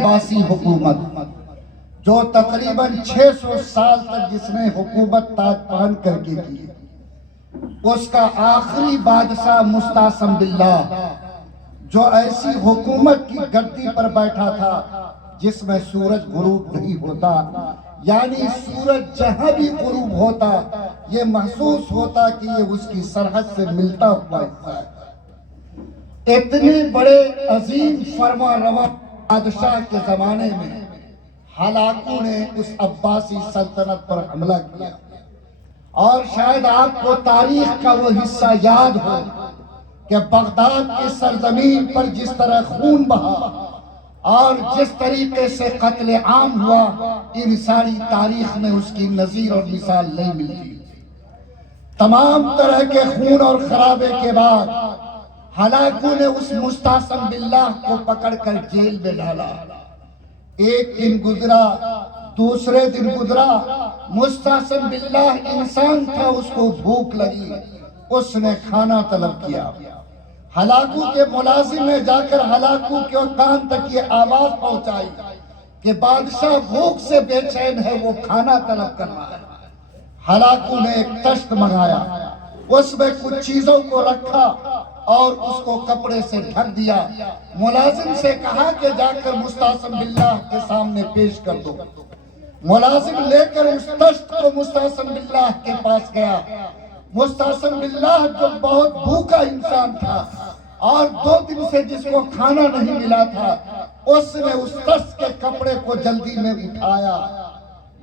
عباسی حکومت جو تقریباً 600 سال تک جس نے حکومت تاج پہن کر کے کی، اس کا آخری بادشاہ مستعصم باللہ جو ایسی حکومت کی گدی پر بیٹھا تھا جس میں سورج غروب نہیں ہوتا، یعنی سورج جہاں بھی غروب ہوتا یہ محسوس ہوتا کہ یہ اس کی سرحد سے ملتا ہوا ہے۔ اتنے بڑے عظیم فرما روا بادشاہ کے زمانے میں ہلاکو نے اس عباسی سلطنت پر حملہ کیا، اور شاید آپ کو تاریخ کا وہ حصہ یاد ہو کہ بغداد کی سرزمین پر جس طرح خون بہا اور جس طریقے سے قتل عام ہوا، ان ساری تاریخ میں اس کی نظیر اور مثال نہیں ملتی۔ تمام طرح کے خون اور خرابے کے بعد ہلاکو نے اس مستعصم باللہ کو پکڑ کر جیل میں ڈالا۔ ایک دن گزرا، دوسرے دن گزرا، مستعصم باللہ انسان تھا، اس کو بھوک لگی، اس نے کھانا طلب کیا۔ ہلاکو کے ملازم نے جا کر ہلاکو کے کان تک یہ آواز پہنچائی کہ بادشاہ بھوک سے بے چین ہے، وہ کھانا طلب کر رہا ہے۔ ہلاکو نے ایک تشت منگایا، اس میں کچھ چیزوں کو رکھا اور اس کو کپڑے سے ڈھک دیا۔ ملازم سے کہا کہ جا کر مستعصم باللہ کے سامنے پیش کر دو۔ ملازم لے کر اس تشت کو مستعصم باللہ کے پاس گیا۔ مستعصم باللہ جو بہت بھوکا انسان تھا اور 2 دن سے جس کو کھانا نہیں ملا تھا، اس نے اس تشت کے کپڑے کو جلدی میں اٹھایا،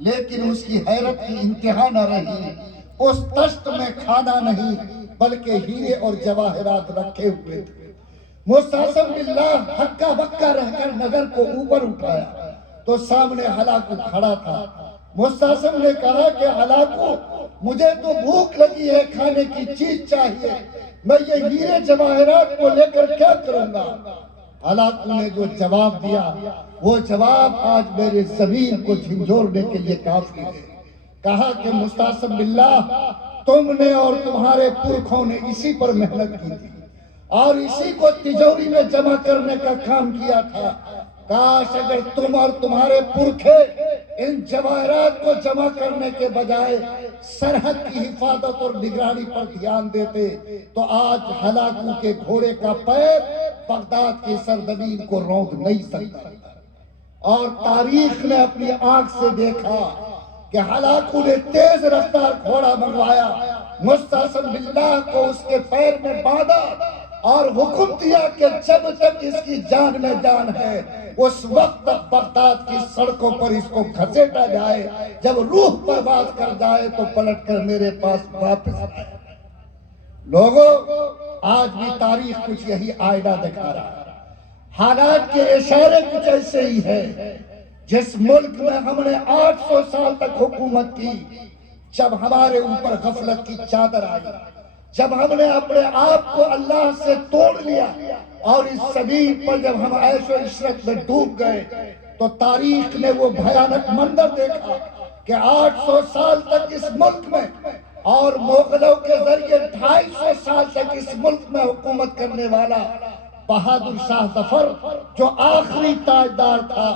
لیکن اس کی حیرت کی انتہا نہ رہی۔ اس تشت میں کھانا نہیں بلکہ ہیرے اور جواہرات رکھے ہوئے تھے۔ مستعصم باللہ ہکا بکا رہ کر نظر کو اوپر اٹھایا تو سامنے ہلاکو کھڑا تھا۔ مستعصم نے کہا کہ ہلاکو، مجھے تو بھوک لگی ہے، کھانے کی چیز چاہیے، میں یہ ہیرے جواہرات کو لے کر کیا کروں گا؟ ہلاکو نے جو جواب دیا وہ جواب آج میرے ضمیر کو جھنجھوڑنے کے لیے کافی ہے۔ کہا کہ مستعصم باللہ، تم نے اور تمہارے پرکھوں نے اسی پر محنت کی تھی اور اسی کو تجوری میں جمع کرنے کا کام کیا تھا۔ کاش اگر تم اور تمہارے پرکھے ان جواہرات کو جمع کرنے کے بجائے سرحد کی حفاظت اور نگرانی پر دھیان دیتے تو آج ہلاکو کے گھوڑے کا پیر بغداد کی سرزمین کو رونق نہیں سکتا۔ اور تاریخ نے اپنی آنکھ سے دیکھا کہ ہلاکو نے تیز رفتار گھوڑا منگوایا، مستعصم باللہ کو اس کے پیر میں باندھا اور حکم دیا کہ جب تک اس کی جان میں جان ہے اس وقت تک بغداد کی سڑکوں پر اس کو گھسیٹا جائے، جب روح پرواز کر جائے تو پلٹ کر میرے پاس واپس آئے۔ لوگوں، آج بھی تاریخ کچھ یہی آئینہ دکھا رہا ہے۔ حالات کے اشارے کچھ ایسے ہی ہیں۔ جس ملک میں ہم نے 800 سال تک حکومت کی، جب ہمارے اوپر غفلت کی چادر آئی، جب ہم نے اپنے آپ کو اللہ سے توڑ لیا اور اس زمین پر جب ہم عیش و عشرت میں ڈوب گئے تو تاریخ نے وہ بھیانک منظر دیکھا کہ 800 سال تک اس ملک میں اور مغلوں کے ذریعے 250 سال تک اس ملک میں حکومت کرنے والا بہادر شاہ ظفر جو آخری تاجدار تھا،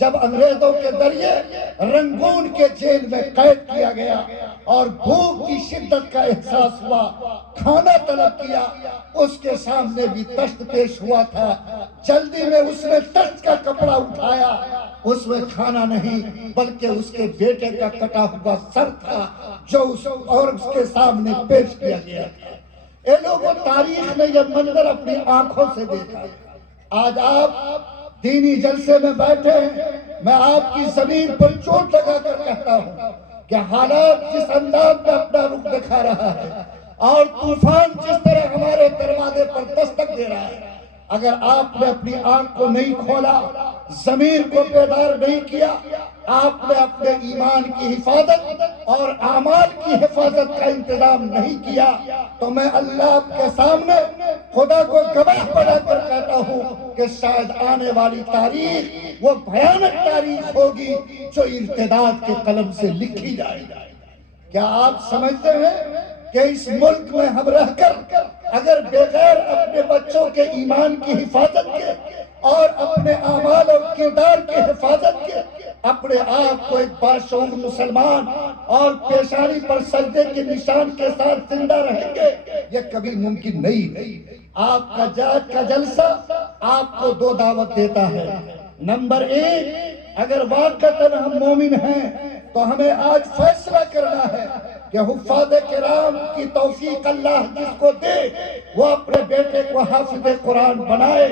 جب انگریزوں کے ذریعے رنگون کے جیل میں قید کیا گیا اور بھوک کی شدت کا احساس ہوا، کھانا طلب کیا، اس کے سامنے بھی تشت پیش ہوا تھا۔ جلدی میں اس نے تشت کا کپڑا اٹھایا، اس میں کھانا نہیں بلکہ اس کے بیٹے کا کٹا ہوا سر تھا جو اس کے سامنے پیش کیا گیا تھا۔ اے لوگوں، تاریخ نے یہ منظر اپنی آنکھوں سے دیکھا۔ آج آپ دینی جلسے میں بیٹھے ہیں، میں آپ کی زمین پر چوٹ لگا کر کہتا ہوں کہ حالات جس انداز میں اپنا رخ دکھا رہا ہے اور طوفان جس طرح ہمارے دروازے پر دستک دے رہا ہے، اگر آپ نے اپنی آنکھ کو نہیں کھولا، ضمیر کو بیدار نہیں کیا، آپ نے اپنے ایمان کی حفاظت اور اعمال کی حفاظت کا انتظام نہیں کیا تو میں اللہ کے سامنے خدا کو گواہ بنا کر کہتا ہوں کہ شاید آنے والی تاریخ وہ بھیانک تاریخ ہوگی جو ارتداد کے قلم سے لکھی جائے گی۔ کیا آپ سمجھتے ہیں کہ اس ملک میں ہم رہ کر اگر بغیر اپنے بچوں کے ایمان کی حفاظت کے اور اپنے اعمال اور کردار کی حفاظت کے اپنے آپ کو ایک باشعور مسلمان اور پیشانی پر سجدے کے نشان کے ساتھ زندہ رہیں گے، یہ کبھی ممکن نہیں ہے۔ آپ کا جہاد کا جلسہ آپ کو دو دعوت دیتا ہے۔ نمبر ایک، اگر واقعتاً ہم مومن ہیں تو ہمیں آج فیصلہ کرنا ہے کہ حفاظ کرام کی توفیق اللہ جس کو دے وہ اپنے بیٹے کو حافظ قرآن بنائے،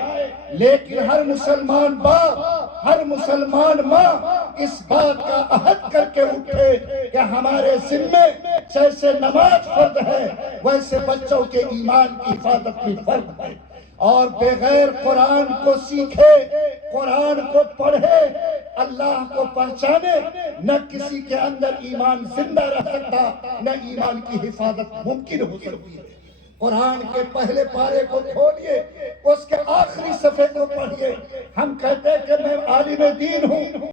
لیکن ہر مسلمان باپ، ہر مسلمان ماں اس بات کا عہد کر کے اٹھے کہ ہمارے ذمے جیسے نماز فرض ہے ویسے بچوں کے ایمان کی حفاظت بھی فرض ہے، اور بغیر قرآن کو سیکھے، قرآن کو پڑھے، اللہ کو پہچانے، نہ کسی کے اندر ایمان زندہ رہ سکتا، نہ ایمان کی حفاظت ممکن ہو سکتی ہے۔ قرآن کے پہلے پارے کو کھولیے، اس کے آخری صفحے کو پڑھیے۔ ہم کہتے ہیں کہ میں عالم دین ہوں،